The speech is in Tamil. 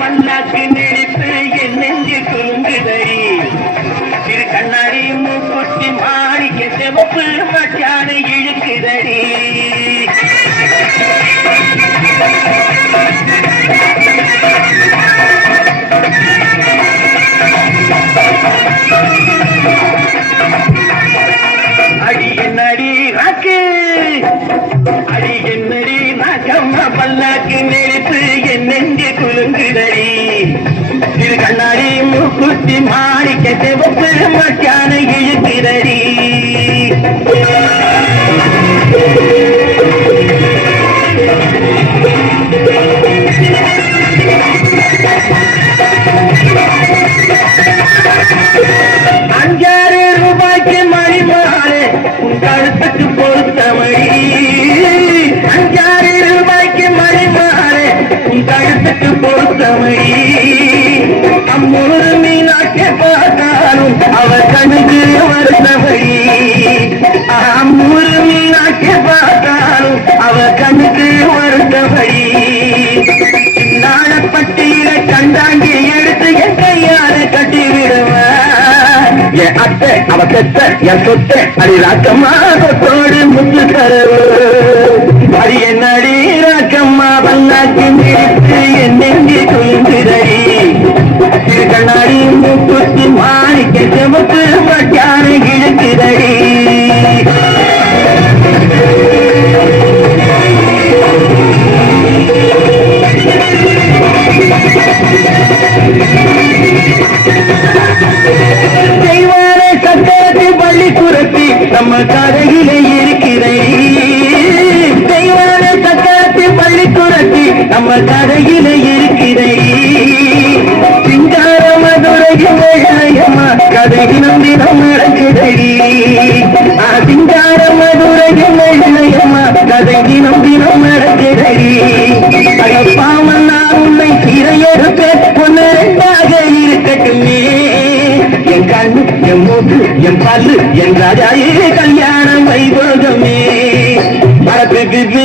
பல்லாக்கு நெருப்பு என் நெஞ்சு குலுங்குதடி திரு கண்ணாடி மூக்குத்தி மாணிக்க செவப்பு மச்சான இழுக்குதடி அடி என்னடி ராக்கு அடி என்னடி ராக்கம்மா பல்லாக்கு நெருப்பு என் நெஞ்சு குலுங்குதடி திரு கண்ணாடி மூக்குத்தி மாணிக்க செவப்பு மச்சான இழுக்குதடி ₹5 மணி மாலை உன் கழுத்துக்கு பொருத்தமடி ₹5 மணி மாலை உன் கழுத்துக்கு பொருத்தமடி அம்மூரு மீனாக்க பார்த்தாலும் அவர் கண்ணுக்கு வருத்தமடி அம்மூரு மீனாக்க பார்த்தாலும் அவர் கண்ணுக்கு வருத்தமடி நாளப்பட்டியில கண்டாங்கி எடுத்து என் கையால கட்டி விடுவார் என் அத்தை அவ செத்த என் சொத்த அடி ராக்கம்மா கொத்தோடு முத்து தரவு அடி என்னடி ராக்கம்மா பல்லாக்கி நிறுத்து என் நெஞ்சி துங்குதடி திரு கண்ணாடி முக்குத்தி மாணிக்க செவப்பு மச்சான இழுக்குதடி தெய்வானை சக்கரத்து பள்ளி குரத்தி நம்ம கரையிலே இருக்கிறேன் தெய்வானை சக்கரத்து பள்ளி குரத்தி நம்ம கரையிலே இருக்கிறேன் சிங்கார மதுரையும் வேளையம்மா கதை தினம் தினம் நடக்குதடி சிங்கார மதுரையும் வேளையம்மா கதை தினம் தினம் நடக்குதடி பாவன் நான் உன்னை சிறையெடுப்பேன் ஒன்னு ரெண்டாக இருக்கட்டுமே என் கண்ணு என் மூக்கு என் பல்லு என் ராஜாயே கல்யாண வைபோகமே அடக்கு